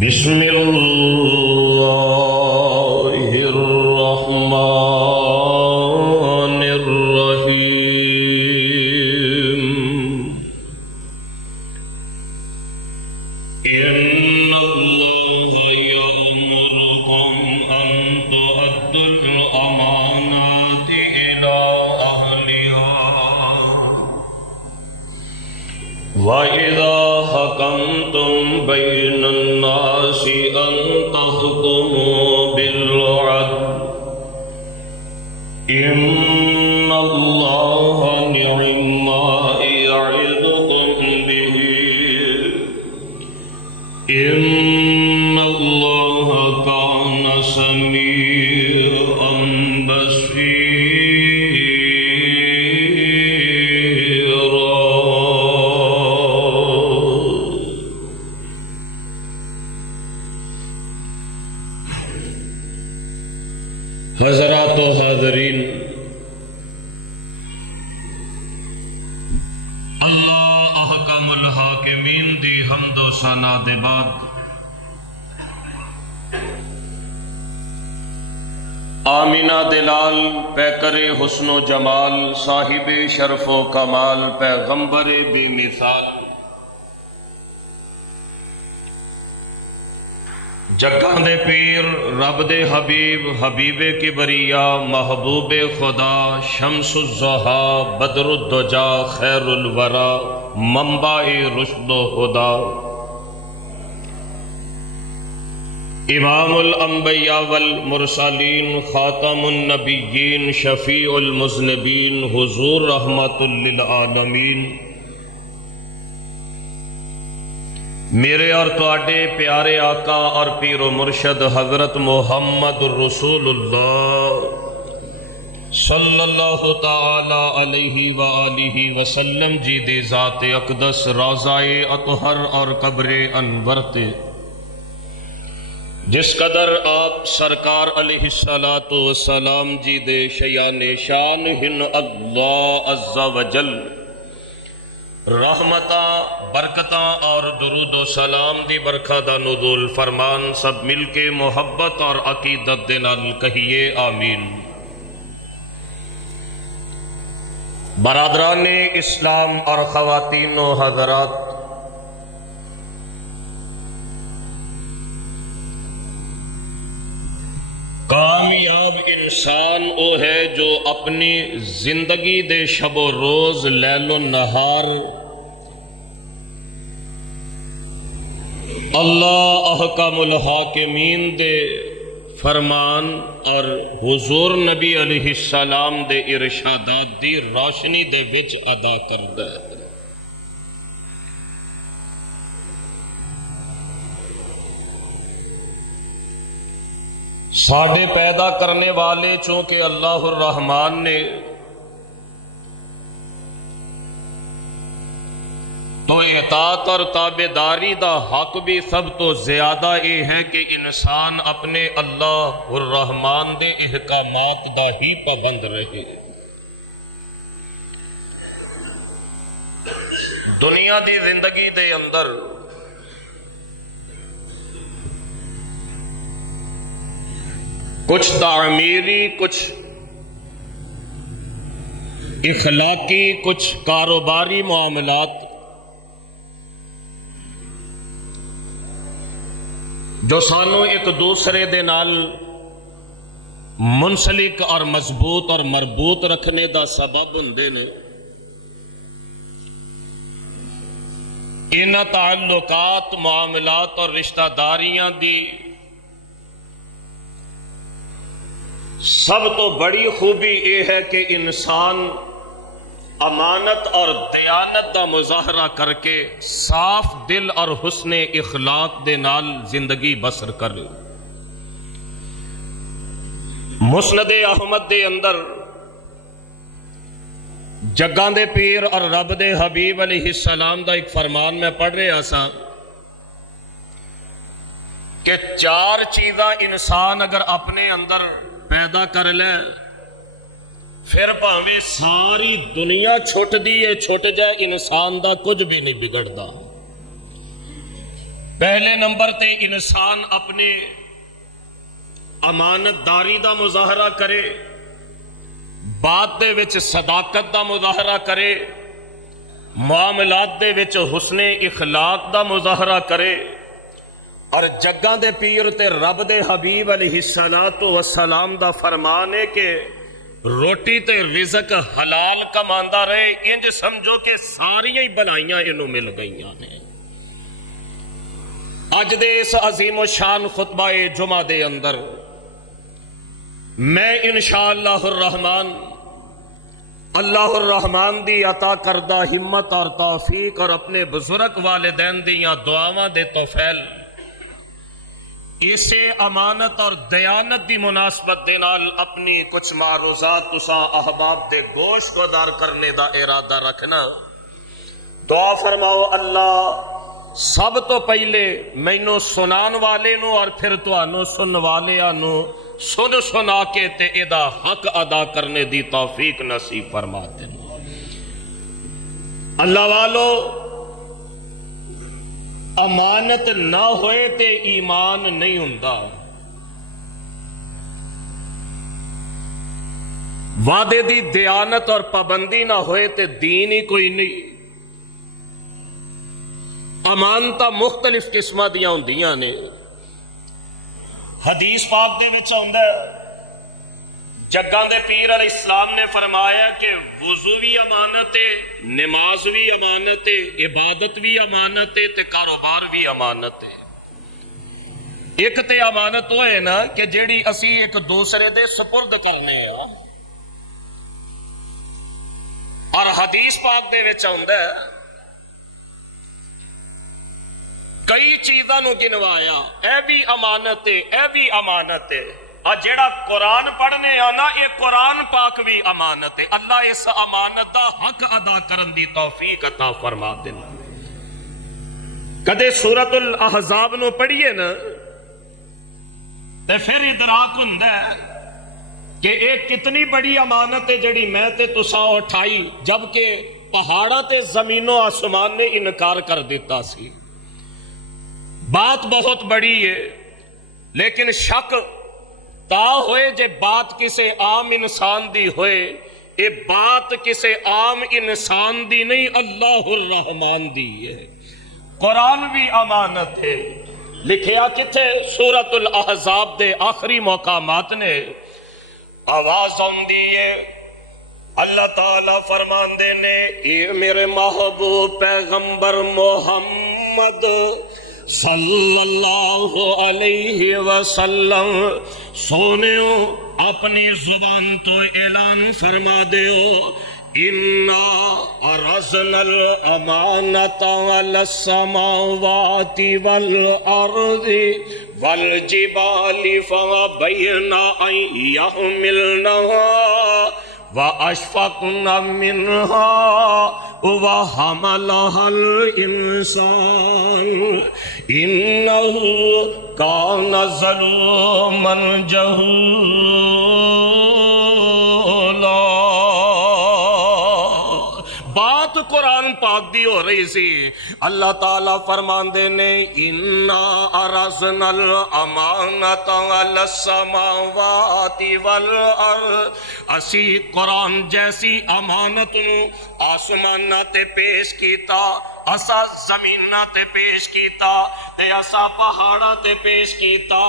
بسم اللہ الرحمن الرحیم ان اللہ یأمرکم ان تؤدوا الامانات الی اہلها وَإِذَا حَكَمْتُمْ بَيْنَ النَّاسِ أَن تَحْكُمُوا بِالْعَدْلِ إِنَّ اللَّهَ نِعِمَّا يَعِظُكُمْ بِهِ إِنَّ اللَّهَ كَانَ سَمِيعًا بَصِيرًا. حضرات و حاضرین، اللہ احکم الحاکمین دی حمد و ثنا دے بعد آمینہ دلال پیکر حسن و جمال صاحب شرف و کمال پیغمبر بے مثال جگاں دے پیر رب دے حبیب حبیب کبریا محبوب خدا شمس الضحا بدر الدجا خیر الورا منبع رشد و ہدا امام الانبیاء والمرسلین خاتم النبیین شفیع المذنبین حضور رحمت للعالمین، میرے اور تواڈے پیارے آقا اور پیر و مرشد حضرت محمد رسول اللہ صلی اللہ تعالی علیہ وآلہ وسلم جی دے ذات اقدس روضہ اطہر اور قبر انور تے جس قدر آپ سرکار علیہ السلام جی دے شیان شان ہن اللہ عز و جل رحمتاں برکتاں اور درود و سلام دی برکھا دا نزول فرمان، سب مل کے محبت اور عقیدت دے نال کہیے آمین۔ برادران اسلام اور خواتین و حضرات، کامیاب انسان وہ ہے جو اپنی زندگی دے شب و روز لیل و نہار اللہ احکم الحاکمین دے فرمان اور حضور نبی علیہ السلام دے ارشادات دی روشنی دے وچ ادا کردا ہے۔ ساڈے پیدا کرنے والے چونکہ اللہ الرحمن نے تو اطاعت اور تابعداری دا حق بھی سب تو زیادہ یہ ہے کہ انسان اپنے اللہ الرحمن دے احکامات دا ہی پابند رہے۔ دنیا دی زندگی دے اندر کچھ تعمیری، کچھ اخلاقی، کچھ کاروباری معاملات جو سانو ایک دوسرے دے نال منسلک اور مضبوط اور مربوط رکھنے دا سبب ہوندے نے۔ ان تعلقات، معاملات اور رشتہ داریاں دی سب تو بڑی خوبی یہ ہے کہ انسان امانت اور دیانت دا مظاہرہ کر کے صاف دل اور حسن اخلاق دے نال زندگی بسر کرے۔ مسند احمد دے اندر جگاں دے پیر اور رب دے حبیب علیہ السلام دا ایک فرمان میں پڑھ رہا سا کہ 4 چیزاں انسان اگر اپنے اندر پیدا کر لے پھر پاویں ساری دنیا چھٹ دی ہے چھٹ جائے انسان دا کچھ بھی نہیں بگڑتا۔ پہلے نمبر تے انسان اپنے امانت داری دا مظاہرہ کرے، بات دے وچ صداقت دا مظاہرہ کرے، معاملات دے وچ حسن اخلاق دا مظاہرہ کرے، اور جگاں دے پیر تے رب دے حبیب علیہ الصلوۃ والسلام دا فرمان ہے کہ روٹی تے رزق حلال کماندا رہے، انج سمجھو کہ ساریاں ہی بلائیاں انہوں مل گئیاں نے۔ اج دے اس عظیم و شان خطبہ جمعہ دے اندر میں انشاءاللہ الرحمن اللہ الرحمن دی عطا کردہ ہمت اور توفیق اور اپنے بزرگ والدین دیاں دعاواں دے توفیل اسے امانت اور دیانت دی مناسبت دے نال اپنی کچھ معروضات تساں احباب دے گوشت گزار کرنے دا ارادہ رکھنا۔ دعا فرماؤ اللہ سب تو پہلے مینوں سنان والے نو اور پھر تانوں سن والیاں نو سن سنا کے تے ادا حق ادا کرنے دی توفیق نصیب فرما دینا۔ اللہ والو امانت نہ ہوئے تے ایمان نہیں ہوندا، وعدے دی دیانت اور پابندی نہ ہوئے تے دین ہی کوئی نہیں۔ امانتاں مختلف قسماں دیاں ہوندیاں نے، حدیث پاک دے وچ آندا ہے، جگاں دے پیر علیہ السلام نے فرمایا کہ وضو بھی امانت ہے، نماز بھی امانت ہے، عبادت بھی امانت ہے تے کاروبار بھی امانت ہے۔ ایک تے امانت وہ ہے نا کہ جیڑی اسی ایک دوسرے دے سپرد کرنے ہیں، اور حدیث پاک دے وچ آندا ہے کئی چیزاں نو گنوایا، اے بھی امانت ہے، اے بھی امانت ہے، اور جیڑا قرآن پڑھنے آنا یہ قرآن پاک بھی امانت ہے۔ اللہ اس امانت دا حق ادا کرن دی توفیق عطا فرما دینا۔ کدے سورۃ الاحزاب نو پڑھیے نا تے پھر ادراک ہوندا ہے کہ ایک کتنی بڑی امانت ہے جڑی میں تے تساں اٹھائی جبکہ پہاڑاں تے زمین و آسمان نے انکار کر دیتا سی۔ بات بہت بڑی ہے لیکن شک تا ہوئے جے بات کسے عام انسان دی ہوئے، اے بات کسے عام انسان دی نہیں، اللہ الرحمن دی ہے۔ قرآن بھی امانت ہے، لکھیا کتھے سورۃ الاحزاب دے آخری مقامات نے آواز آندی ہے، اللہ تعالیٰ فرمان دے نے اے میرے محبوب پیغمبر محمد صلی اللہ علیہ وسلم سونےو اپنی زبان تو اعلان فرما دیو، اِنَّا عَرَضْنَا الْأَمَانَةَ عَلَى السَّمَاوَاتِ وَالْأَرْضِ وَالْجِبَالِ فَأَبَيْنَ أَن يَحْمِلْنَهَا وَأَشْفَقْنَ مِنْهَا وَحَمَلَهَا الْإِنسَانُ إِنَّهُ كَانَ ظَلُومًا جَهُولًا۔ بات قرآن پاک دی ہو رہی سی، اللہ تعالیٰ فرماندے نے اِنَّا عَرَضْنَا الْأَمَانَةَ عَلَى السَّمَاوَاتِ وَالْأَرْضِ، اسی قرآن جیسی امانت نو آسمانہ تے پیش کیتا، اسا زمینہ تے پیش کیتا، تے اسا پہاڑا تے پیش کیتا،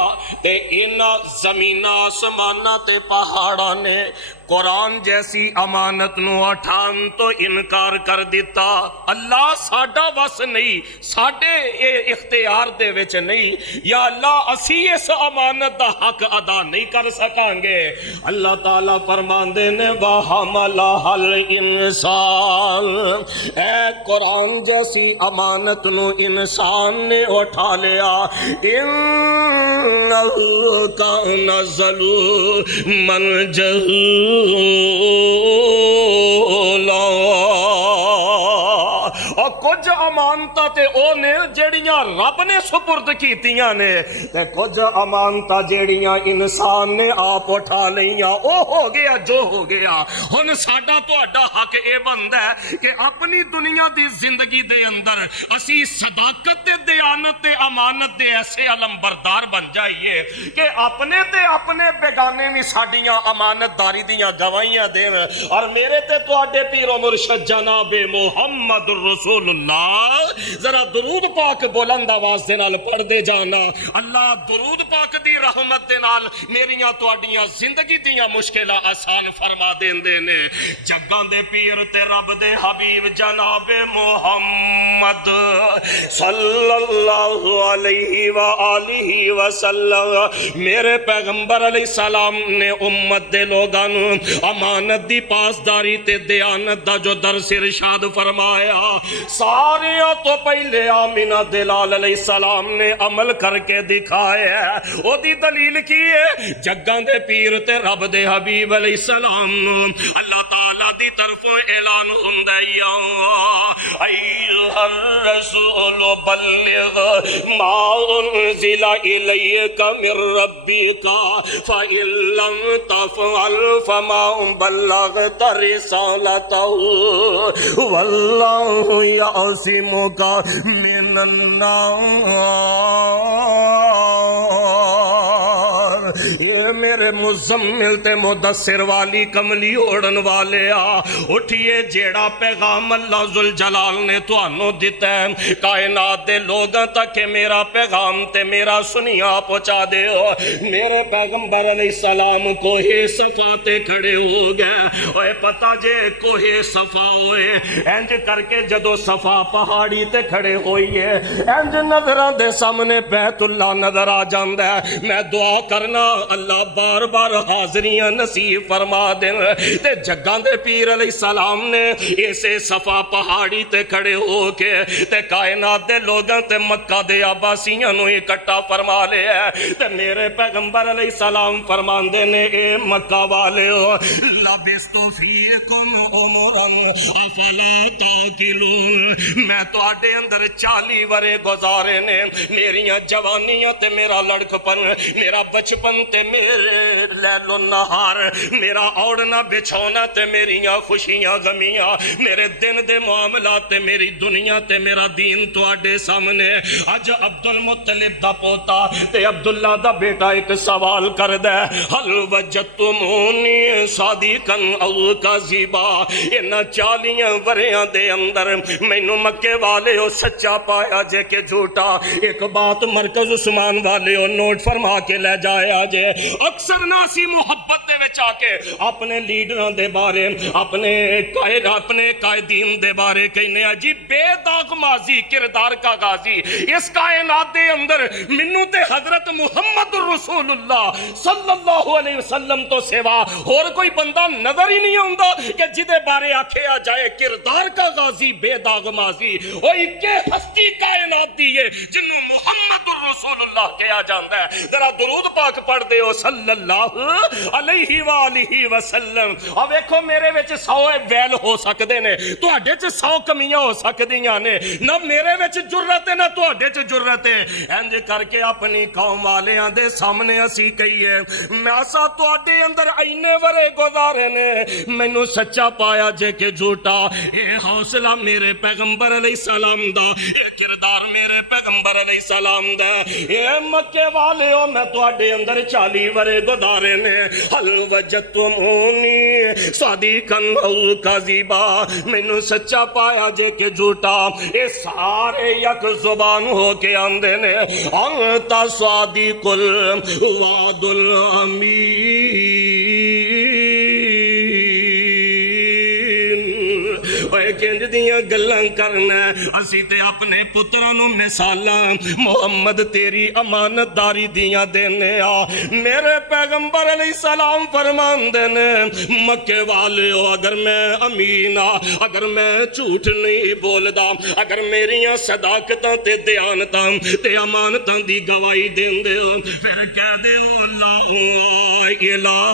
تے انہ زمینہ آسمانہ تے پہاڑا نے قرآن جیسی امانت نو اٹھان تو انکار کر دیتا۔ اللہ ساڈا بس نہیں، ساڈے اختیار دے وچ نہیں، یا اللہ اسی اس امانت دا حق ادا نہیں کر سکاں گے۔ اللہ تعالیٰ فرماندے نے وَحَمَلَهَا الْإِنسَانُ، اے قرآن جیسی امانت نو انسان نے اٹھا لیا، اِنَّهُ كَانَ ظَلُومًا جَهُولًا۔ اور کچھ امانتاں تے او نے جیڑیاں رب نے سپرد کیتیاں نے تے کچھ امانتاں جیڑیاں انسان نے آپ اٹھا لئیاں او ہو گیا جو ہو گیا ہن ساڈا تہاڈا حق اے بندا ہے کہ اپنی دنیا دی زندگی دے اندر اسی صداقت تے دیانت تے امانت دے ایسے علمبردار بن جائیے کہ اپنے تے اپنے بیگانے بھی ساڈیاں امانت داری دیاں گواہیاں دیں اور میرے تے تواڈے پیر و مرشد جناب محمد رسول اللہ ذرا درود پاک بلند آواز دے نال پڑھ دے جانا اللہ درود پاک دی رحمت دے نال میریاں تواڈیاں زندگی دیاں مشکلاں آسان فرما دیندے نے جگاں دے پیر تے رب دے حبیب جناب محمد صلی اللہ علیہ وآلہ وسلم میرے پیغمبر علیہ السلام نے امت دے لوگاں امانت دی پاسداری تے دیانت دا جو درس ارشاد فرمایا سارے تو پہلے آمینہ دلال علیہ السلام نے عمل کر کے دکھایا او دی دلیل کی ہے جگاں دے پیر تے رب دے حبیب علیہ السلام اللہ تعالیٰ دی طرفوں اعلان ہوندا یا ایھا الرسول بلغ ما انزل الیک من ربک فإن لم تفعل فما بلغت رسالته واللہ یعصمک من النار اے میرے مزمل تے مدثر والی کملی اوڑن والے اٹھئے جیڑا پیغام اللہ ذوالجلال نے تانوں دتا ہے کائنات دے لوگاں تک میرا پیغام تے میرا سنیا پہنچا دے میرے پیغمبر علیہ السلام کوہ صفا تے کھڑے ہو گئے اوے پتہ جے کوہ صفا ہوئے انج کر کے جدو صفا پہاڑی تے کھڑے ہوئیے انج نظراں دے سامنے بیت اللہ نظر آ جاندا ہے میں دعا کرنا اللہ بار بار حاضریاں نصیب فرما دین تے جگاں دے پیر علیہ السلام نے اسے صفا پہاڑی تے کھڑے ہو کے تے کائنات دے لوگاں تے مکہ دے عباسیاں نو اکٹھا فرما لیا تے میرے پیغمبر علیہ السلام فرماندے نے اے مکہ والے لبستو فیکم عمرا افلا تاکلون میں تواڈے اندر 40 ورے گزارے نے میریاں جوانیاں تے میرا لڑکپن میرا بچپن تے میرے لیل و نہار میرا اوڑنا بچھونا تے میریاں خوشیاں غمیاں میرے دن دے معاملات تے میری دنیا تے میرا دین تواڈے سامنے اج عبد المطلب دا پوتا تے عبداللہ دا بیٹا ایک سوال کردا ہے حل وجدتمونی صادقا او کاذبا انہاں 40 وریاں دے اندر مینوں مکے والے او سچا پایا جے کہ جھوٹا ایک بات مرکز عثمان والے او نوٹ فرما کے لے جایا جے اکثر ناسی محبت دے وچ آ کے اپنے لیڈراں دے بارے اپنے قائدین دے بارے کہنے جی بے داغ ماضی کردار کا غازی اس کائنات دے اندر منو تے حضرت محمد رسول اللہ صلی اللہ علیہ وسلم تو سوا اور کوئی بندہ نظر ہی نہیں ہوندا کہ جدے بارے آکھیا جائے کردار کا غازی بے داغ ماضی وہ ایک ہستی کائنات دی ہے جنوں محمد رسول اللہ کہا جاندا ہے ذرا درود پاک پڑھ دے صلی اللہ علیہ وآلہ وسلم اور ویکھو میرے وچ 100 ویل ہو سکدے نے تواڈے چ 100 کمیاں ہو سکدیاں نے نہ میرے وچ جرت ہے نہ تواڈے چ جرت ہے انج کر کے اپنی قوم والیاں دے سامنے اسی کہیے میسا تواڈے اندر اینے ورے گزارے نے مینوں سچا پایا جے کہ جھوٹا اے حوصلہ میرے پیغمبر علیہ السلام دا اے کردار میرے پیغمبر علیہ السلام دا اے مکے والے او میں تواڈے اندر 40 ورے گزارے نے حل وجدتمونی صادقا او کاذبا مینوں سچا پایا جے کہ جھوٹا اے سارے یک زبان ہو کے آندے نے انت صادق الوعد الامین کنج دیاں گلاں کرنا اسی تے اپنے پتراں نو مثالاں محمد تیری امانت داری دیاں دینے میرے پیغمبر علیہ السلام فرماندے نے مکے والے ہو اگر میں امین اگر میں جھوٹ نہیں بولدا اگر میریاں صداقتاں تے دیانتاں تے امانتاں دی گواہی دیندے ہو پھر کہہ دے لا الہ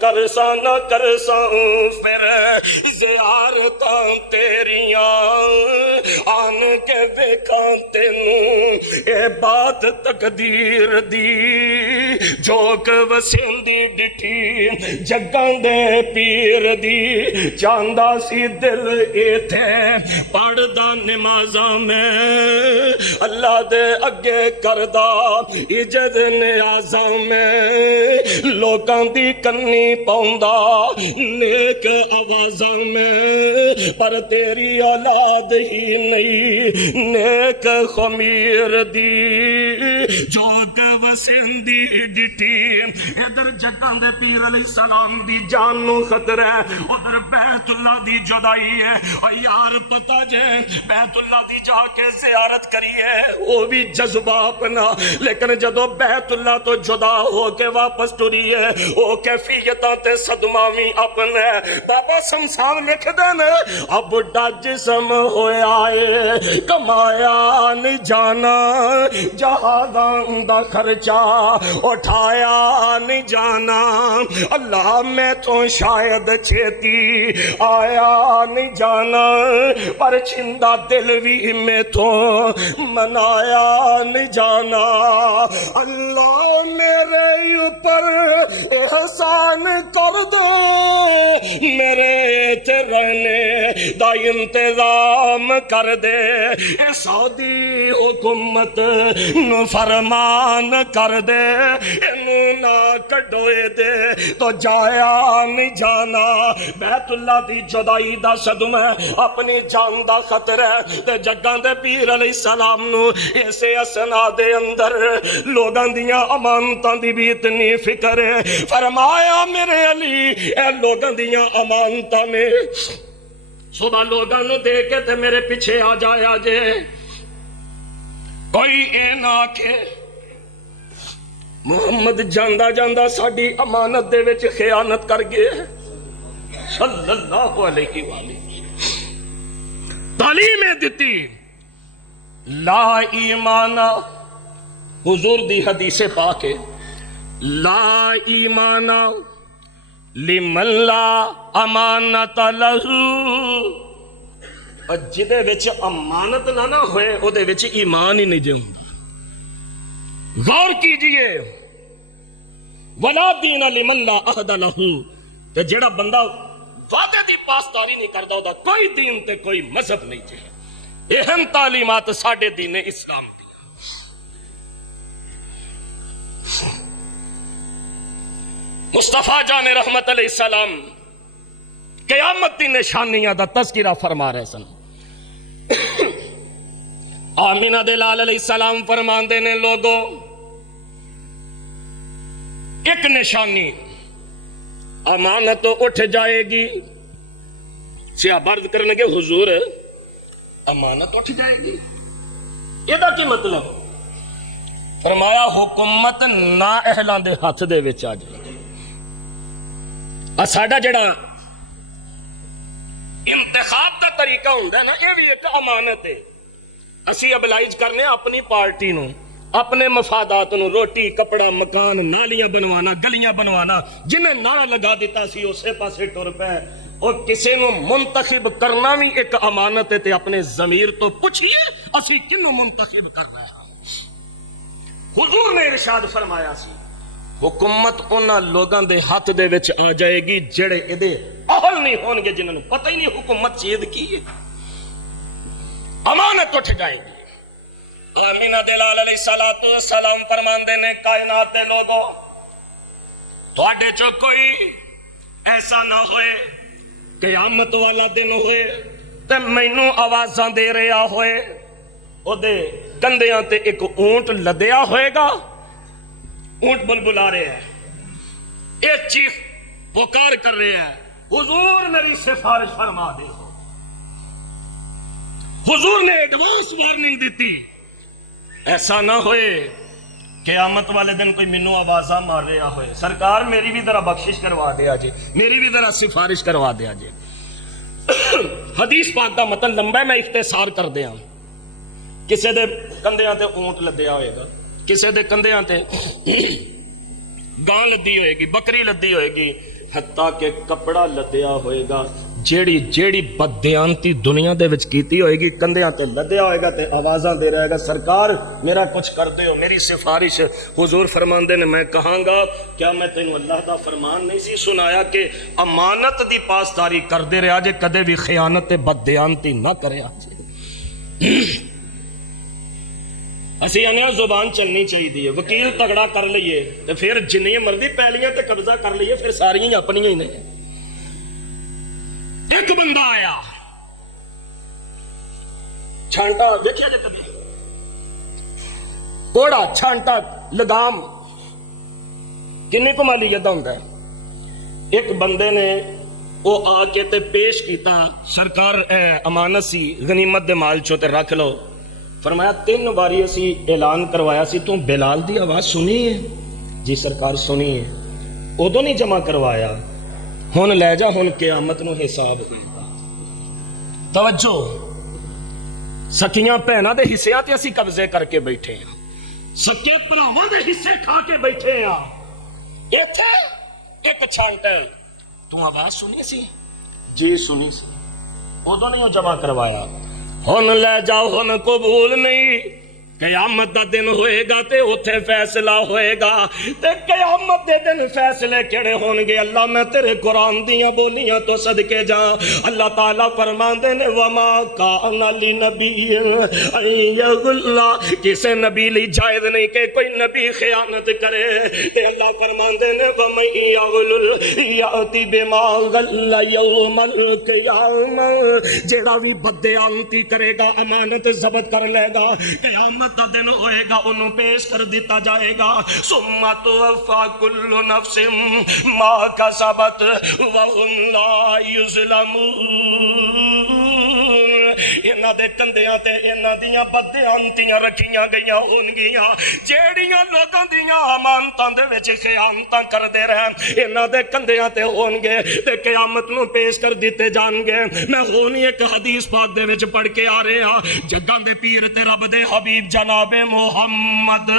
کرساں نہ کرساں پھر زیارتاں تیریاں آن کے ویکھاں تینوں اے بات تقدیر دی جو کہ وسیندی ڈٹھی جگاں دے پیر دی چاندہ سی دل ایتھے پڑھدا نمازاں میں اللہ دے اگے کردہ عجز نیازاں میں لوکاں دی کنی پاؤندا نیک آوازاں میں پر تیری اولاد ہی نہیں نیک خمیر دی جو کہ وسیندی ڈٹھی ادھر جگاں دے پیر علیہ السلام دی جان نو خطرہ ہے ادھر بیت اللہ دی جدائی ہے اور یار پتہ جے بیت اللہ دی جا کے زیارت کری ہے وہ بھی جذبہ اپنا لیکن جدو بیت اللہ تو جدا ہو کے واپس ٹری ہے وہ کیفیتاں تے صدماوی اپنے بابا سمسام لکھ دینے اب بڑھا جسم ہویا ہے کمایا نہیں جانا جہاداں دا خرچہ اٹھایا نہیں جانا اللہ میں تو شاید چھیتی آیا نہیں جانا پر چھندہ دل بھی میں تو منایا نہیں جانا اللہ میرے اوپر احسان کر دے میرے تے رہنے دا انتظام کر دے اے سعودی حکومت نو فرمان کر دے انو نہ کڈوئے دے تو جایا نہیں جانا بیت اللہ دی جدائی دا صدمہ اپنی جان دا خطرہ تے جگاں دے پیر علیہ السلام نو ایسے اسنا دے اندر لوگاں دیاں امانتاں دی بھی اتنی فکر ہے فرمایا میرے علی اے لوگاں دیاں امانتاں نے صبح لوگاں نو دے کے تے میرے پیچھے آ جایا جے کوئی اے نہ کہ محمد جاندہ جاندہ ساڑی امانت دے وچ خیانت کر گئے صلی اللہ علیہ وآلہ تعلیم دیتی لا ایمان حضور دی حدیث پاک لا ایمان لمن لا امانت لہو جدے وچ امانت نہ ہوئے او دے وچ ایمان ہی نہیں جے ہوندا غور کیجئے ولا دین لمن لا عہد لہو تے جڑا بندہ وعدے دی پاسداری نہیں کردا دا کوئی دین تے کوئی مذہب نہیں جے اہم تعلیمات ساڈے دین اسلام دی مصطفیٰ جان رحمت علیہ السلام قیامت دی نشانیاں دا تذکرہ فرما رہے سن آمینہ دلال علیہ السلام فرماندے نے لوگوں ایک نشانی امانت اٹھ جائے گی سیاہ برد کرنے کے حضور امانت اٹھ جائے گی یہ دا کی مطلب فرمایا حکومت نا اہلان دے ہاتھ دے وچ آ جائے ساڈا جڑا انتخاب دا طریقہ ہوندہ ہے نا یہ بھی ایک امانت ہے اسی ابلائج کرنے اپنی پارٹی نو اپنے مفادات نو روٹی کپڑا مکان نالیاں بنوانا گلیاں بنوانا جنہیں نعرہ لگا دیتا سی اسے پاسے ٹر پہ اور کسی نو منتخب کرنا بھی ایک امانت ہے تے اپنے ضمیر تو پوچھئے اسی کنو منتخب کر رہے ہیں حضور نے ارشاد فرمایا سی حکومت انہاں لوگاں دے ہاتھ دے وچ آ جائے گی جڑے ادے اہل نہیں ہون گے جنہوں نے پتہ ہی نہیں حکومت چید کی ہے امانت اٹھ جائے گی آمینہ دلال علیہ السلام فرماندے نے کائنات دے لوگوں تواڈے چو کوئی ایسا نہ ہوئے قیامت والا دن ہوئے تے مینوں آوازاں دے رہا ہوئے او دے کندیاں تے ایک اونٹ لدیا ہوئے گا اونٹ بلبلا رہے ہیں ایک چیخ پکار کر رہے ہیں حضور میری سفارش فرما دے حضور نے ایڈوانس وارننگ دیتی ایسا نہ ہوئے قیامت والے دن کوئی منو آوازہ مار رہا ہوئے سرکار میری بھی ذرا بخشش کروا دیا جے میری بھی ذرا سفارش کروا دیا جے حدیث پاک دا متن لمبا ہے میں اختصار کر دیا کسے دے کندیاں تے اونٹ لدیا ہوئے گا کسے دے کندیاں تے گاں لدی ہوئے گی، بکری لدی ہوئے گی، حتیٰ کہ کپڑا لدیا ہوئے گا، جیڑی جیڑی بددیانتی دنیا دے وچ کیتی ہوئے گی کندھیاں تے لدیا ہوئے گا تے آوازاں دے رہے گا سرکار میرا کچھ کر دے ہو، میری سفارش۔ حضور فرماندے نے میں کہاں گا کیا میں تینوں اللہ دا فرمان نہیں سی سنایا کہ امانت دی پاسداری کر دے رہا جے، کدے بھی خیانت تے بددیانتی نہ کرے جے۔ اسی آنے زبان چلنی چاہیے، وکیل تگڑا کر لئیے تے پھر جنی مرضی پہلیاں تے قبضہ کر لئیے، پھر ساریاں ہی اپنی ہی نہیں۔ ایک بندہ آیا چھانٹا دیکھیا جائے کبھی، کوڑا چھانٹا لگام کنی کو مالیت ہوتا ہے۔ ایک بندے نے وہ آ کے تے پیش کیتا سرکار امانت سی غنیمت دے مال چو تے رکھ لو۔ فرمایا 3 باری اسی اعلان کروایا سی تو بلال دی آواز سنی ہے؟ جی سرکار سنی ہے۔ ادو نہیں جمع کروایا، ہن لے جا، ہن قیامت نو حساب ہوگا۔ توجہ، سکیاں بھیناں دے حصیاں تے اسی قبضے کر کے بیٹھے ہیں، سکے بھراواں دے حصے کھا کے بیٹھے ہیں۔ ایتھے ایک چھانٹا تو آواز سنی سی؟ جی سنی سی، ادو نہیں جمع کروایا، ہن لے جاؤ، ہن قبول نہیں۔ قیامت دا دن ہوئے گا تے اتھے فیصلہ ہوئے گا، تے قیامت دے دن فیصلے کیڑے ہون گے اللہ میں تیرے قرآن دیاں بولیاں تو صدقے جا۔ اللہ تعالیٰ فرماندے نے وما کان لنبی ان یغل، کسے نبی لی جائز نہیں کہ کوئی نبی خیانت کرے، تے اللہ فرماندے نے ومن یغل یاتی بما غل یوم القیامہ، جیڑا بھی بددیانتی کرے گا امانت ضبط کر لے گا، قیامت دا دن ہوئے گا انہوں پیش کر دیتا جائے گا۔ ثم توفی کل نفس ما کسبت وهم لا یظلمون۔ انہاں دے کندیاں تے انہاں دیاں بددیانتیاں رکھیاں گئیاں ہونگیاں، جیڑیاں لوگاں دیاں امانتاں دے وچ خیانتاں کر دے رہے انہاں دے کندیاں تے ہون گے تے قیامت نو پیش کر دیتے جان گے۔ میں ہونی ایک حدیث پاک دے وچ پڑھ کے آ رہے ہاں، جگاں دے پیر تے رب دے حبیب جناب محمد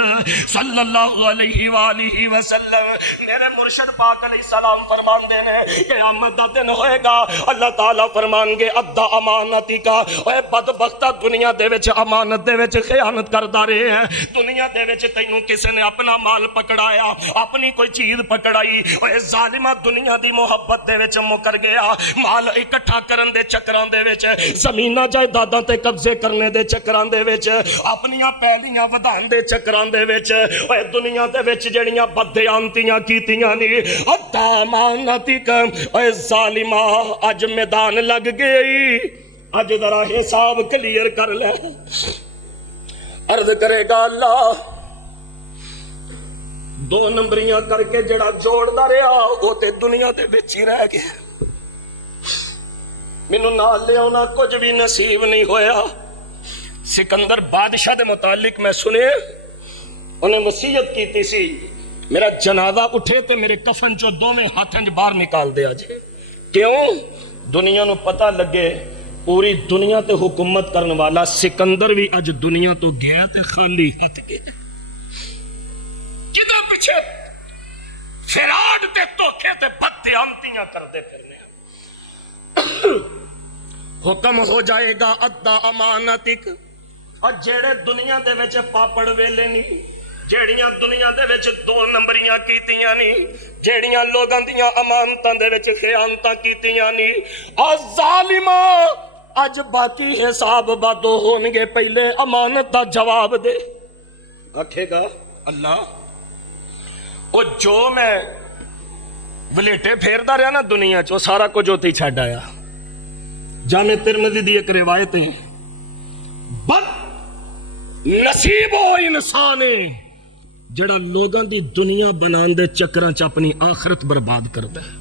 صلی اللہ علیہ وآلہ وسلم میرے مرشد پاک علیہ السلام فرمان دے نے قیامت دا دن ہوئے گا، اللہ تعالیٰ فرمان گے ادھا امانتی کا، اے بدبختہ دنیا دے وچ امانت دے وچ خیانت کردہ رہے ہیں، دنیا دے وچ تینوں کسے نے اپنا مال پکڑایا، اپنی کوئی چیز پکڑائی، اے ظالمہ دنیا دی محبت دے وچ مکر گیا، مال اکٹھا کرن دے چکران دے وچ، زمینہ جائیداداں تے قبضے کرنے دے چکران دے وچ، اپنیاں پہلیاں ودان دے چکران دے وچ، اے دنیا دے وچ جڑیاں بددیانتیاں کیتیاں نہیں، ادھا امانتی کا، اے ظالمہ اج میدان لگ گئی، اج ذرا حساب کلیئر کر لے۔ عرض کرے گا اللہ 2 نمبریاں کر کے جڑا جوڑ دا رہا وہ تے دنیا دے وچ ہی رہ گیا، مینوں نال لے آنا کچھ بھی نصیب نہیں ہویا۔ سکندر بادشاہ دے متعلق میں سنے انہیں وصیت کیتی سی میرا جنازہ اٹھے تے میرے کفن چو 2 ہاتھیں باہر نکال دیا جے، کیوں؟ دنیا نو پتہ لگے پوری دنیا تے حکومت کرنے والا سکندر بھی اج دنیا تو گیا تے خالی ہاتھ گیا، کدھر پیچھے فراڈ تے دھوکے تے بددیانتیاں کردے پھرنے۔ حکم ہو جائے گا ادھا امانتک، اور جیڑے دنیا دے وچ پاپڑ ویلے نہیں، جیڑیاں دنیا دے وچ 2 نمبریاں کیتیاں نہیں، جیڑیاں لوگاں دیاں امانتاں دے وچ خیانتاں کیتیاں نہیں، آ ظالمہ اج باقی حساب بادو ہون گے، پہلے امانت دا جواب دے۔ آکھے گا اللہ او جو میں ولیٹے پھیردا رہا نا دنیا چو سارا کچھ ہوتی چھڈ آیا۔ جامع ترمذی دی ایک روایت ہے، بد نصیب ہو انسان جڑا لوگاں دی دنیا بنان دے چکراں چ اپنی آخرت برباد کردا ہے۔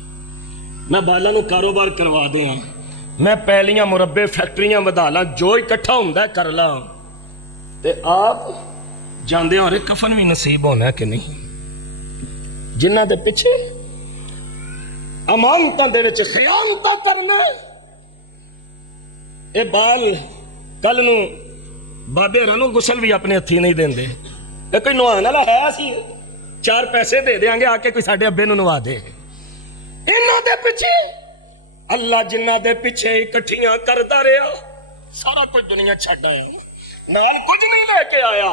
میں بالا نو کاروبار کروا دیاں، میں پہلیاں مربے فیکٹریاں ودا لاں، جو اکٹھا ہوندا ہے کر لاں، تے آپ جاندے ہو رہے کفن بھی نصیب ہونا ہے کہ نہیں؟ جنہ دے پیچھے امانتاں دے وچ خیانتاں کرنا، اے بال کل نو بابے رانو غسل بھی اپنے ہتھی نہیں دیندے، اے کوئی نوان والا ہے سی؟ 4 ਪੈਸੇ ਦੇ ਦੇਾਂਗੇ, ਆ ਕੇ ਕੋਈ ਸਾਡੇ ਅੱਬੇ ਨੂੰ ਨਵਾ ਦੇ। ਇਹਨਾਂ ਦੇ ਪਿੱਛੇ ਅੱਲਾ ਜਿਨ੍ਹਾਂ ਦੇ ਪਿੱਛੇ ਇਕੱਠੀਆਂ ਕਰਦਾ ਰਿਹਾ, ਸਾਰਾ ਕੁਝ ਦੁਨੀਆ ਛੱਡ ਆਇਆ, ਨਾਲ ਕੁਝ ਨਹੀਂ ਲੈ ਕੇ ਆਇਆ।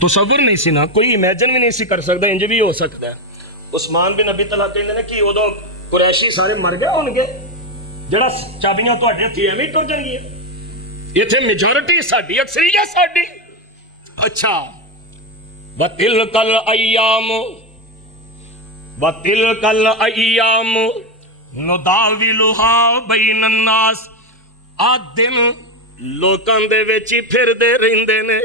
ਤਸੱਵੁਰ ਨਹੀਂ ਸੀ ਨਾ, ਕੋਈ ਇਮੇਜਿਨ ਵੀ ਨਹੀਂ ਸੀ ਕਰ ਸਕਦਾ ਇੰਜ ਵੀ ਹੋ ਸਕਦਾ ਹੈ। ਉਸਮਾਨ ਬਿਨ ਅਬੀ ਤਲਹਾ ਕਹਿੰਦੇ ਨੇ ਕਿ ਉਦੋਂ ਕੁਰੈਸ਼ੀ ਸਾਰੇ ਮਰ ਗਏ ਹੋਣਗੇ, ਜਿਹੜਾ ਚਾਬੀਆਂ ਤੁਹਾਡੇ ਹੱਥੀ ਐਵੇਂ ਟੁਰ ਜਾਣਗੀਆਂ। ਇੱਥੇ ਮੈਜੋਰਿਟੀ ਸਾਡੀ, ਅਕਸਰੀਅਤ ਸਾਡੀ। ਅੱਛਾ, ਵਤਿਲਕਲ ਅਯਾਮ ਨੁਦਾਵਿਲੁਹਾ ਬੈਨ ਨਾਸ। ਆ ਦਿਨ ਲੋਕਾਂ ਦੇ ਵਿੱਚ ਹੀ ਫਿਰਦੇ ਰਹਿੰਦੇ ਨੇ।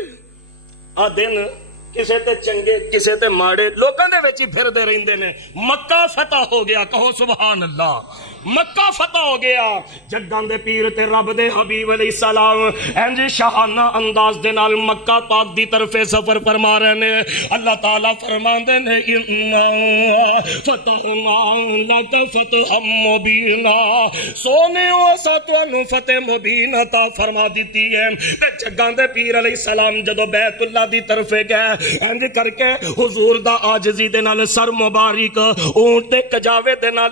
ਆ ਦਿਨ ਕਿਸੇ ਤੇ ਚੰਗੇ ਕਿਸੇ ਤੇ ਮਾੜੇ ਲੋਕਾਂ ਦੇ ਵਿੱਚ ਹੀ ਫਿਰਦੇ ਰਹਿੰਦੇ ਨੇ। ਮੱਕਾ ਫਤਹ ਹੋ ਗਿਆ, ਕਹੋ ਸੁਭਾਨ ਅੱਲਾਹ। ਮੱਕਾ ਫਤਹ ਹੋ ਗਿਆ, ਜੱਗਾਂ ਦੇ ਪੀਰ ਤੇ ਰੱਬ ਦੇ ਹਬੀਬ ਅਲੈਹਿ ਸਲਾਮ ਇੰਜ ਸ਼ਾਹਾਨਾ ਅੰਦਾਜ਼ ਦੇ ਨਾਲ ਮੱਕਾ ਪਾਕ ਦੀ ਤਰਫੇ ਸਫ਼ਰ ਫਰਮਾ ਰਹੇ ਨੇ। ਅੱਲਾਹ ਤਾਲਾ ਫਰਮਾਉਂਦੇ ਨੇ ਇੰਨਾ ਫਤਹਨਾ ਲਕ ਫਤਹਮ ਮੁਬੀਨਾ, ਸੋਹਣਿਓ ਅਸਾਂ ਤੁਹਾਨੂੰ ਫਤਹ ਮੁਬੀਨ ਅਤਾ ਫਰਮਾ ਦਿੱਤੀ ਹੈ। ਤੇ ਜੱਗਾਂ ਦੇ ਪੀਰ ਅਲੈਹਿ ਸਲਾਮ ਜਦੋਂ ਬੈਤੁੱਲਾ ਦੀ ਤਰਫੇ ਗਏ, ਇੰਜ ਕਰਕੇ ਹੁਜ਼ੂਰ ਦਾ ਆਜਜ਼ੀ ਦੇ ਨਾਲ ਸਰ ਮੁਬਾਰਕ ਊਂਟ ਦੇ ਕਜਾਵੇ ਦੇ ਨਾਲ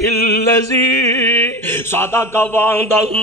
ਇਲਜ਼ੀ ਸਾਦਕ ਵਅਦਹੁ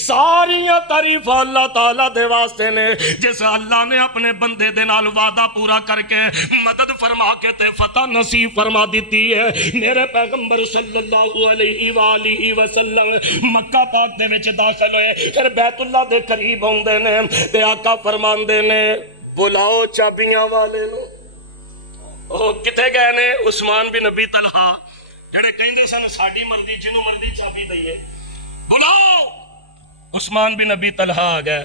ਸਾਰੀਆਂ ਤਾਰੀਫਾਂ ਅੱਲਾਹ ਤਾਲਾ ਦੇ ਵਾਸਤੇ ਨੇ, ਜਿਸ ਅੱਲਾਹ ਨੇ ਆਪਣੇ ਬੰਦੇ ਦੇ ਨਾਲ ਵਾਦਾ ਪੂਰਾ ਕਰਕੇ ਮਦਦ ਫਰਮਾ ਕੇ ਤੇ ਫਤਹ ਨਸੀਬ ਫਰਮਾ ਦਿੱਤੀ ਹੈ। ਮੇਰੇ ਪੈਗੰਬਰ ਸੱਲੱਲਾਹੁ ਅਲੈਹਿ ਵਾਲਿhi ਵਸੱਲਮ ਮੱਕਾ ਪਾਕ ਦੇ ਵਿੱਚ ਦਾਖਲ ਹੋਏ, ਫਿਰ ਬੈਤੁੱਲਾ ਦੇ ਕਰੀਬ ਆਉਂਦੇ ਨੇ ਤੇ ਆਕਾ ਫਰਮਾਉਂਦੇ ਨੇ ਬੁਲਾਓ ਚਾਬੀਆਂ ਵਾਲੇ ਨੂੰ। ਉਹ ਕਿੱਥੇ ਗਏ ਨੇ? ਉਸਮਾਨ ਬਿਨ ਅਬੀ ਤਲਹਾ, ਜਿਹੜੇ ਕਹਿੰਦੇ ਸਨ ਸਾਡੀ ਮਰਜ਼ੀ, ਜਿਹਨੂੰ ਮਰਜ਼ੀ ਚਾਬੀ ਦਈਏ, ਬੁਲਾਓ। ਉਸਮਾਨ ਬਿਨ ਅਬੀ ਤਲਹਾ ਆ ਗਏ,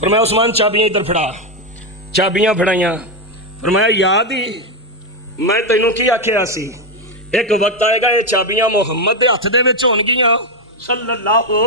ਫਰਮਾਇਆ ਉਸਮਾਨ ਚਾਬੀਆਂ ਇੱਧਰ ਫੜਾ। ਚਾਬੀਆਂ ਫੜਾਈਆਂ। ਫਰਮਾਇਆ ਯਾਦ ਹੀ ਮੈਂ ਤੈਨੂੰ ਕੀ ਆਖਿਆ ਸੀ, ਇੱਕ ਵਕਤ ਆਏਗਾ ਇਹ ਚਾਬੀਆਂ ਮੁਹੰਮਦ ਦੇ ਹੱਥ ਦੇ ਵਿੱਚ ਹੋਣਗੀਆਂ ਸੱਲੱਲਾਹੁ।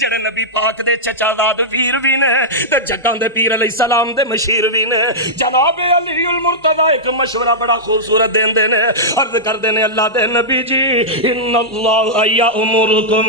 ਜਿਹੜੇ ਨਬੀ ਪਾਕ ਦੇ ਚਚਾਜ਼ਾਦ ਵੀਰ ਵੀ ਨੇ ਤੇ ਜੱਗਾਂ ਦੇ ਪੀਰ ਅਲੈਹਿ ਸਲਾਮ ਦੇ ਮਸ਼ੀਰ ਵੀ ਨੇ। ਜਨਾਬ ਅਲੀ ਉਲ ਮੁਰਤਜ਼ਾ ਇੱਕ ਮਸ਼ਵਰਾ ਬੜਾ ਖੂਬਸੂਰਤ ਦਿੰਦੇ ਨੇ, ਅਰਜ਼ ਕਰਦੇ ਨੇ ਅੱਲਾਹ ਦੇ ਨਬੀ ਜੀ ਇਨੱਲਾਹ ਯਅਮੁਰਕੁਮ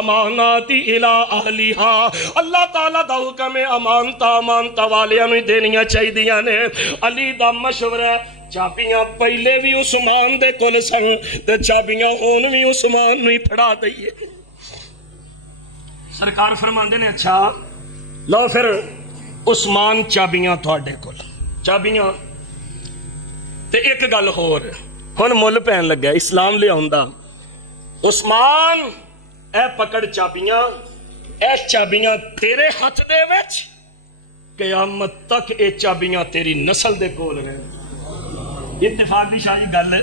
ਅਮਾਨਾਤੀ ਇਲਾ ਅਹਲਿਹਾ। ਅੱਲਾਹ ਤਾਲਾ ਦਾ ਹੁਕਮ ਹੈ ਅਮਾਨਤਾਂ ਵਾਲਿਆਂ ਨੂੰ ਦੇਣੀਆਂ ਚਾਹੀਦੀਆਂ ਨੇ। ਅਲੀ ਦਾ ਮਸ਼ਵਰਾ ਚਾਬੀਆਂ ਪਹਿਲੇ ਵੀ ਉਸਮਾਨ ਦੇ ਕੋਲ ਸਨ ਤੇ ਚਾਬੀਆਂ ਹੁਣ ਵੀ ਉਸਮਾਨ ਨੂੰ ਹੀ ਫੜਾ ਦਈਏ। ਸਰਕਾਰ ਫਰਮਾਉਂਦੇ ਨੇ ਅੱਛਾ ਲਓ ਫਿਰ ਉਸਮਾਨ ਚਾਬੀਆਂ ਤੁਹਾਡੇ ਕੋਲ, ਚਾਬੀਆਂ। ਤੇ ਇੱਕ ਗੱਲ ਹੋਰ ਹੁਣ ਮੁੱਲ ਪੈਣ ਲੱਗਾ ਇਸਲਾਮ ਲਿਆਉਂਦਾ। ਉਸਮਾਨ ਇਹ ਪਕੜ ਚਾਬੀਆਂ, ਇਹ ਚਾਬੀਆਂ ਤੇਰੇ ਹੱਥ ਦੇ ਵਿੱਚ, ਕਿਆਮਤ ਤੱਕ ਇਹ ਚਾਬੀਆਂ ਤੇਰੀ ਨਸਲ ਦੇ ਕੋਲ ਰਹਿਣ। ਇਤਫਾਕ ਦੀ ਸ਼ਾਹੀ ਗੱਲ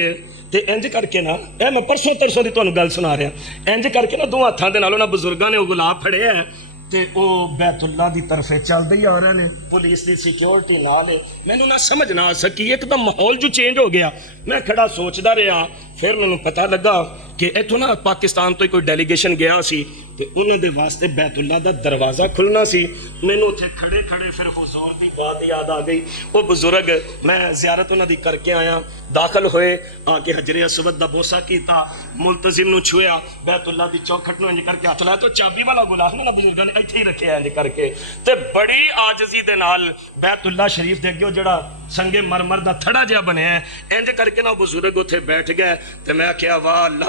ਹੈ। ਤੇ ਇੰਜ ਕਰਕੇ ਨਾ ਇਹ ਮੈਂ ਪਰਸੋਂ ਤਰਸੋਂ ਦੀ ਤੁਹਾਨੂੰ ਗੱਲ ਸੁਣਾ ਰਿਹਾ, ਇੰਜ ਕਰਕੇ ਨਾ ਦੋ ਹੱਥਾਂ ਦੇ ਨਾਲ ਉਹਨਾਂ ਬਜ਼ੁਰਗਾਂ ਨੇ ਉਹ ਗੁਲਾਬ ਫੜਿਆ ਤੇ ਉਹ ਬੈਤੁੱਲਾ ਦੀ ਤਰਫੇ ਚੱਲਦੇ ਹੀ ਆ ਰਹੇ ਨੇ, ਪੁਲਿਸ ਦੀ ਸਿਕਿਉਰਿਟੀ ਨਾਲ। ਮੈਨੂੰ ਨਾ ਸਮਝ ਨਾ ਆ ਸਕੀ, ਇੱਕਦਮ ਮਾਹੌਲ ਜੋ ਚੇਂਜ ਹੋ ਗਿਆ। ਮੈਂ ਖੜਾ ਸੋਚਦਾ ਰਿਹਾ, ਫਿਰ ਮੈਨੂੰ ਪਤਾ ਲੱਗਾ ਕਿ ਇੱਥੋਂ ਨਾ ਪਾਕਿਸਤਾਨ ਤੋਂ ਕੋਈ ਡੈਲੀਗੇਸ਼ਨ ਗਿਆ ਸੀ ਤੇ ਉਹਨਾਂ ਦੇ ਵਾਸਤੇ ਬੈਤੁੱਲਾ ਦਾ ਦਰਵਾਜ਼ਾ ਖੁੱਲਣਾ ਸੀ। ਮੈਨੂੰ ਉੱਥੇ ਖੜੇ ਖੜੇ ਫਿਰ ਹੁਜ਼ੂਰ ਦੀ ਬਾਤ ਯਾਦ ਆ ਗਈ। ਉਹ ਬਜ਼ੁਰਗ ਮੈਂ ਜ਼ਿਆਰਤ ਉਹਨਾਂ ਦੀ ਕਰਕੇ ਆਇਆ, ਦਾਖਲ ਹੋਏ, ਆ ਕੇ ਹਜਰੇ ਅਸਵਦ ਦਾ ਬੋਸਾ ਕੀਤਾ, ਮੁਲਤਜ਼ਮ ਨੂੰ ਛੁਇਆ, ਬੈਤੁੱਲਾ ਦੀ ਚੌਖਟ ਨੂੰ ਇੰਜ ਕਰਕੇ ਹੱਥ ਲਾਇਆ ਤੇ ਚਾਬੀ ਵਾਲਾ ਗੁਲਾਬ ਨੇ ਨਾ ਬਜ਼ੁਰਗਾਂ ਨੇ ਇੱਥੇ ਹੀ ਰੱਖਿਆ ਇੰਜ ਕਰਕੇ। ਤੇ ਬੜੀ ਆਜਜ਼ੀ ਦੇ ਨਾਲ ਬੈਤੁੱਲਾ ਸ਼ਰੀਫ ਦੇ ਅੱਗੇ ਜਿਹੜਾ ਸੰਗੇ ਮਰਮਰ ਦਾ ਥੜਾ ਜਿਹਾ ਬਣਿਆ ਇੰਜ ਕਰਕੇ ਨਾ ਬਜ਼ੁਰਗ ਉੱਥੇ ਬੈਠ ਗਏ ਤੇ ਮੈਂ ਕਿਹਾ ਵਾਹ ਅੱਲਾ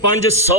500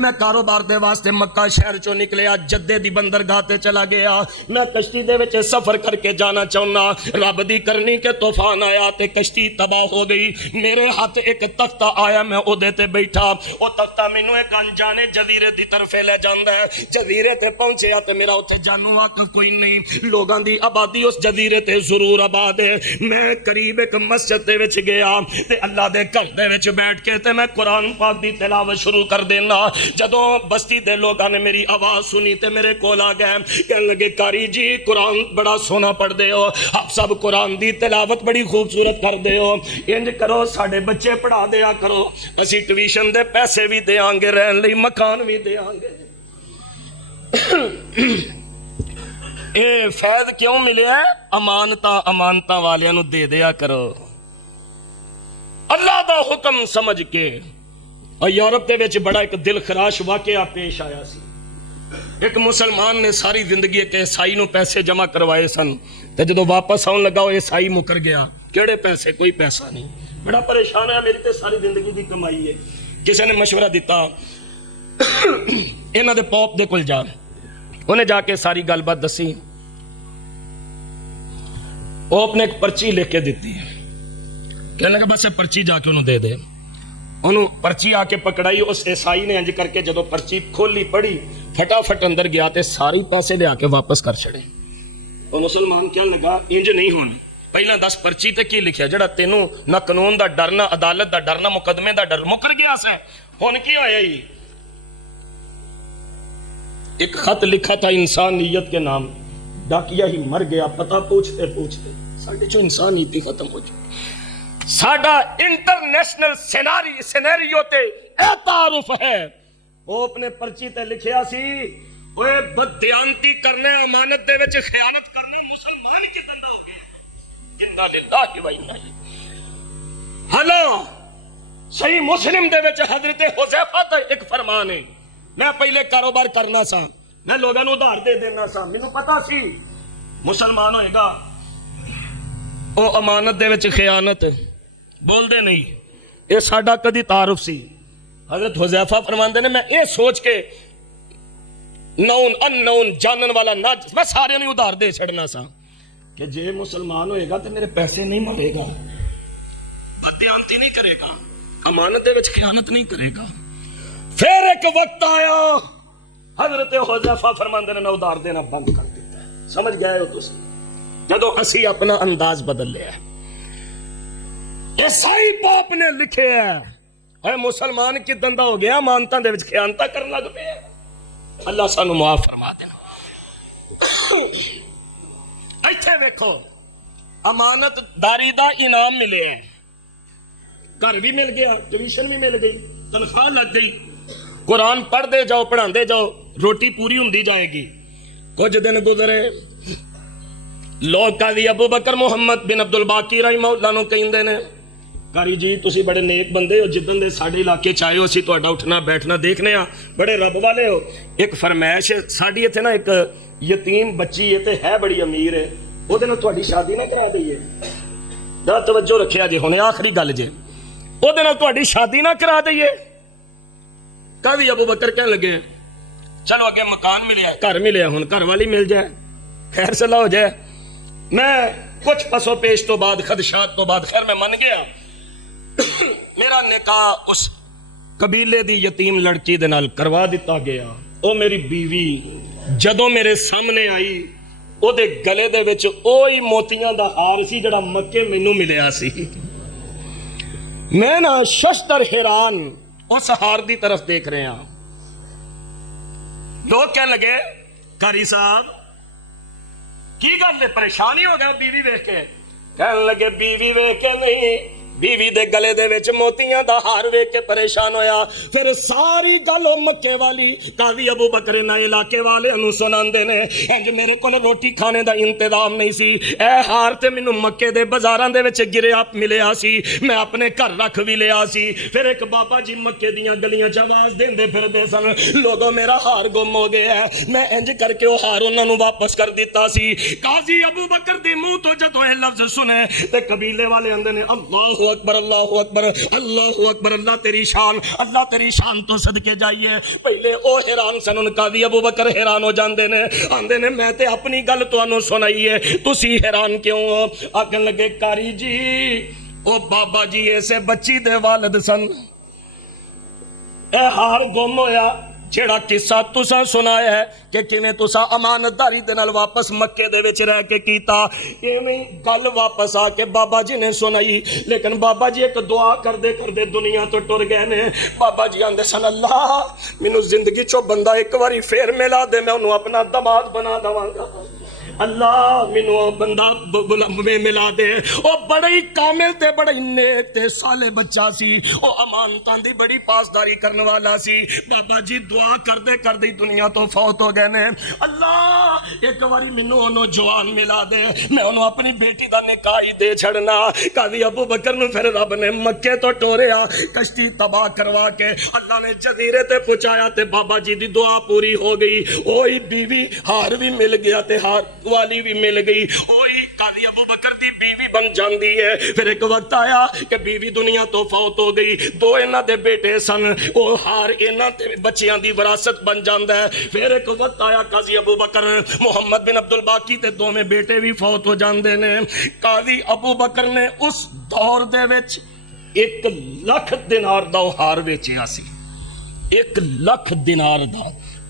میں کاروبار دے واسطے مکہ شہر چوں نکلیا، جدے دی بندرگاہ تے چلا گیا، میں کشتی دے وچ سفر کر کے جانا چاہنا، رب دی کرنی کے طوفان آیا تے کشتی تباہ ہو گئی، میرے ہاتھ ایک تختہ آیا، میں او دے تے بیٹھا، او تختہ مینوں ایک انجانے جزیرے دی طرف لے جاندا ہے، جزیرے تے پہنچیا تے میرا اوتھے جانو واقف کوئی نہیں، لوگاں دی آبادی اس جزیرے تے ضرور آباد ہے، میں قریب ایک مسجد دے وچ گیا تے اللہ دے گھر دے وچ بیٹھ کے تے میں قرآن پاک دی تلاوت شروع کر دینا، جدوں بستی دے لوگاں نے میری آواز سنی تے میرے کول آ گئے، کہنے لگے قاری جی قرآن بڑا سونا پڑھ دے ہو، آپ سب قرآن دی تلاوت بڑی خوبصورت کر دے ہو، انج کرو ساڈے بچے پڑھا دیا کرو، اسی ٹیوشن دے پیسے بھی دیاں گے، رہن لئی مکان بھی دیاں گے۔ اے فیض کیوں ملیا ہے؟ امانتاں والیاں نو دے دیا کرو، اللہ دا حکم سمجھ کے۔ اور یورپ دے وچ بڑا ایک دل خراش واقعہ پیش آیا سی، ایک مسلمان نے ساری زندگی ایک عیسائی نو پیسے جمع کروائے سن، تے جدو واپس آن لگا وہ عیسائی مکر گیا، کیڑے پیسے؟ کوئی پیسہ نہیں، بڑا پریشان ہے، میری تے ساری زندگی دی کمائی ہے۔ کسی نے مشورہ دیتا انہاں دے پوپ دے کول جا، انہیں جا کے ساری گل بات دسی، پوپ نے ایک پرچی لکھ کے دیتی، کہنے لگا بس پرچی جا کے انہوں دے دے، انہوں پرچی آ کے پکڑائی، اس عیسائی نے انج کر کے جدو پرچی کھولی پڑھی، فٹافٹ اندر گیا تے ساری پیسے لے آ کے واپس کر چھڑے۔ اور مسلمان کہنے لگا انج نہیں ہونا، پہلا دس پرچی تے کی لکھیا جڑا تینوں نہ قانون دا ڈر، نہ عدالت دا ڈر، نہ مقدمے دا ڈر، مکر گیا سے، ہن کی ہویا ہی؟ ایک خط لکھا تھا انسانیت کے نام، ڈاکیا ہی مر گیا، پتہ پوچھتے پوچھتے ساڈے چوں انسانیت ہی ختم ہو جائے۔ ساڈا انٹرنیشنل سینیریو تے اے تعارف ہے، پوپ نے پرچی تے لکھیا سی، اوے بددیانتی کرنے، امانت دے وچ خیانت کرنے مسلمان کی دندا ہو گیا، انا للہ و انا الیہ۔ ہلو صحیح مسلم دے وچ حضرت حذیفہ دا ایک فرمان ہے، میں پہلے کاروبار کرنا سا، میں لوگاں نوں ادھار دے دینا سا، مینوں پتا سی مسلمان ہوئے گا او امانت دے وچ خیانت بول دے نہیں، یہ ساڈا کدی تعارف سی۔ حضرت حذیفہ فرماندے نے میں یہ سوچ کے نون ان نون جانن والا نہ میں سارے نہیں ادھار دے چھڑنا سا کہ جے مسلمان ہوئے گا تو میرے پیسے نہیں مارے گا، بددیانتی نہیں کرے گا، امانت دے وچ خیانت نہیں کرے گا۔ پھر ایک وقت آیا حضرت حذیفہ فرماندے نے ادھار دینا بند کر دیتا ہے، سمجھ گئے ہو تسی؟ جدو اسی اپنا انداز بدل لیا، عیسائی پاپ نے لکھے ہے، اے مسلمان کی دندا ہو گیا، امانتاں دے وچ خیانتاں کرن لگ پے، اللہ سانو معاف فرما دینا۔ ایتھے ویکھو امانت داری دا انعام ملے ہے، گھر بھی مل گیا، ٹیوشن بھی مل گئی، تنخواہ لگ گئی، قرآن پڑھ دے جاؤ، پڑھا دے جاؤ، روٹی پوری ہوندی جائے گی۔ کچھ دن گزرے، لوگ قاضی ابو بکر محمد بن عبد الباقی رحمہ اللہ نو کہندے نے، قاری جی تسی بڑے نیک بندے ہو، جدن دے ساڈے علاقے چ آئے ہو اسی تہاڈا اٹھنا بیٹھنا دیکھنے ہاں، بڑے رب والے ہو، ایک فرمائش ہے ساڈی ایتھے نا ایک یتیم بچی ہے بڑی امیر ہے، او دے نال تہاڈی شادی نہ کرا دئیے، ذرا توجہ رکھیا جی، ہن آخری گل جے، او دے نال تہاڈی شادی نہ کرا دئیے۔ قاضی ابو بکر کہنے لگے چلو اگے مکان ملیا، گھر ملیا، ہن گھر والی مل جائے، خیر صلاح ہو جائے، میں کچھ پسو پیش تو بعد خدشات تو بعد خیر میں من گیا، میرا نکاح اس قبیلے دی یتیم لڑکی دے نال کروا دیتا گیا۔ او میری بیوی جدوں میرے سامنے آئی، او دے گلے دے وچ اوہی موتیاں دا ہار سی جڑا مکے مینوں ملیا سی، میں نا ششدر حیران اس ہار دی طرف دیکھ رہے ہیں۔ لوگ کہنے لگے قاری صاحب کی گل ہے، پریشانی ہو گیا بیوی ویکھ کے؟ کہنے لگے بیوی ویکھ کے نہیں، بیوی دے گلے دے وچ موتیاں دا ہار ویکھ کے پریشان ہویا۔ پھر ساری گل مکے والی قاضی ابو بکر نہ علاقے والے انہوں سناندے نے، انج میرے کول روٹی کھانے دا انتظام نہیں سی، اے ہار تے مینوں مکے دے بازاراں دے وچ گریا ملیا سی، میں اپنے گھر رکھ بھی لیا سی۔ پھر ایک بابا جی مکے دیاں گلیاں چ آواز دیندے پھردے سن، لوگوں میرا ہار گم ہو گیا ہے، میں انج کر کے وہ ہار انہاں نوں واپس کر دیتا سی۔ قاضی ابو بکر دے منہ تو جدوں یہ لفظ سنے تے قبیلے والے اندے نے اللہ اکبر اللہ اکبر اللہ اکبر، اللہ تیری شان تو صدقے جائیے۔ پہلے او حیران سن، ان قاضی ابو بکر حیران ہو جاندے نے، آندے نے میں تے اپنی گل تانوں سنائی ہے، تسی حیران کیوں ہو؟ آکھن لگے کاری جی او بابا جی ایسے بچی دے والد سن، اے ہار گم ہویا جیڑا قصہ تساں سنایا ہے کہ کیویں تساں امانتداری دے نال واپس مکے دے وچ رہ کے کیتا، ایویں گل واپس آ کے بابا جی نے سنائی۔ لیکن بابا جی ایک دعا کردے کردے دنیا تو ٹر گئے نے۔ بابا جی آندے سن اللہ مینوں زندگی چو بندہ ایک واری پھر ملا دے، میں انہوں اپنا دماد بنا دواں گا۔ اللہ مینوں بندہ ملا دے۔ او بڑا ہی کامل تے بڑا ہی نیک تے صالح بچہ سی، او امانتاں دی بڑی پاسداری کرنے والا سی۔ بابا جی دعا کردے کردے دنیا تو فوت ہو گئے نے۔ اللہ ایک واری مینوں انہوں جوان ملا دے، میں انہوں اپنی بیٹی دا نکاح ہی دے چھڑنا۔ قاضی ابو بکر نو پھر رب نے مکے تو ٹوریا، کشتی تباہ کروا کے اللہ نے جزیرے تے پہنچایا تے بابا جی دی دعا پوری ہو گئی۔ اوہی بیوی ہار بھی مل گیا تے ہار والی بھی مل گئی، اوہی قاضی ابو بکر دی بیوی بن جاندی ہے۔ پھر ایک وقت آیا کہ بیوی دنیا تو فوت ہو گئی، دو انہاں دے بیٹے سن، او ہار انہاں تے بچیاں دی وراثت بن جاندا ہے۔ پھر ایک وقت آیا قاضی ابو بکر محمد بن عبد الباقی تے دوویں بیٹے بھی فوت ہو جاندے نے۔ قاضی ابو بکر نے اس دور دے وچ 1,00,000 دینار دا ہار ویچیا سی، 1,00,000 دینار دا۔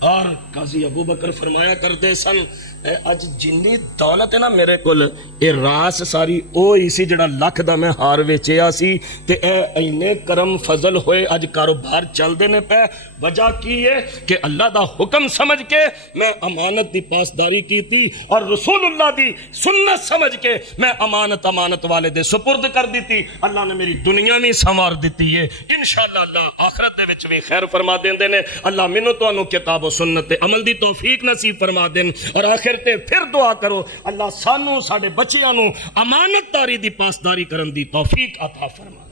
اور قاضی ابو بکر فرمایا کرتے سن اے اج جنی دولت ہے نا میرے کول، اے راس ساری اوہی سی جڑا 1,00,000 دا میں ہار ویچیا سی، تے اے اینے کرم فضل ہوئے اج کاروبار چل دے نے پے۔ وجہ کی ہے کہ اللہ دا حکم سمجھ کے میں امانت دی پاسداری کیتی، اور رسول اللہ دی سنت سمجھ کے میں امانت والے دے سپرد کر دیتی۔ اللہ نے میری دنیا بھی سنوار دیتی ہے، انشاءاللہ اللہ آخرت دے وچ بھی خیر فرما دیندے نے۔ اللہ مینوں تانوں کتاب و سنت تے عمل دی توفیق نصیب فرما دین، اور آخر تے پھر دعا کرو اللہ سانوں ساڈے بچیاں نوں امانت داری دی پاسداری کرن دی توفیق عطا فرما۔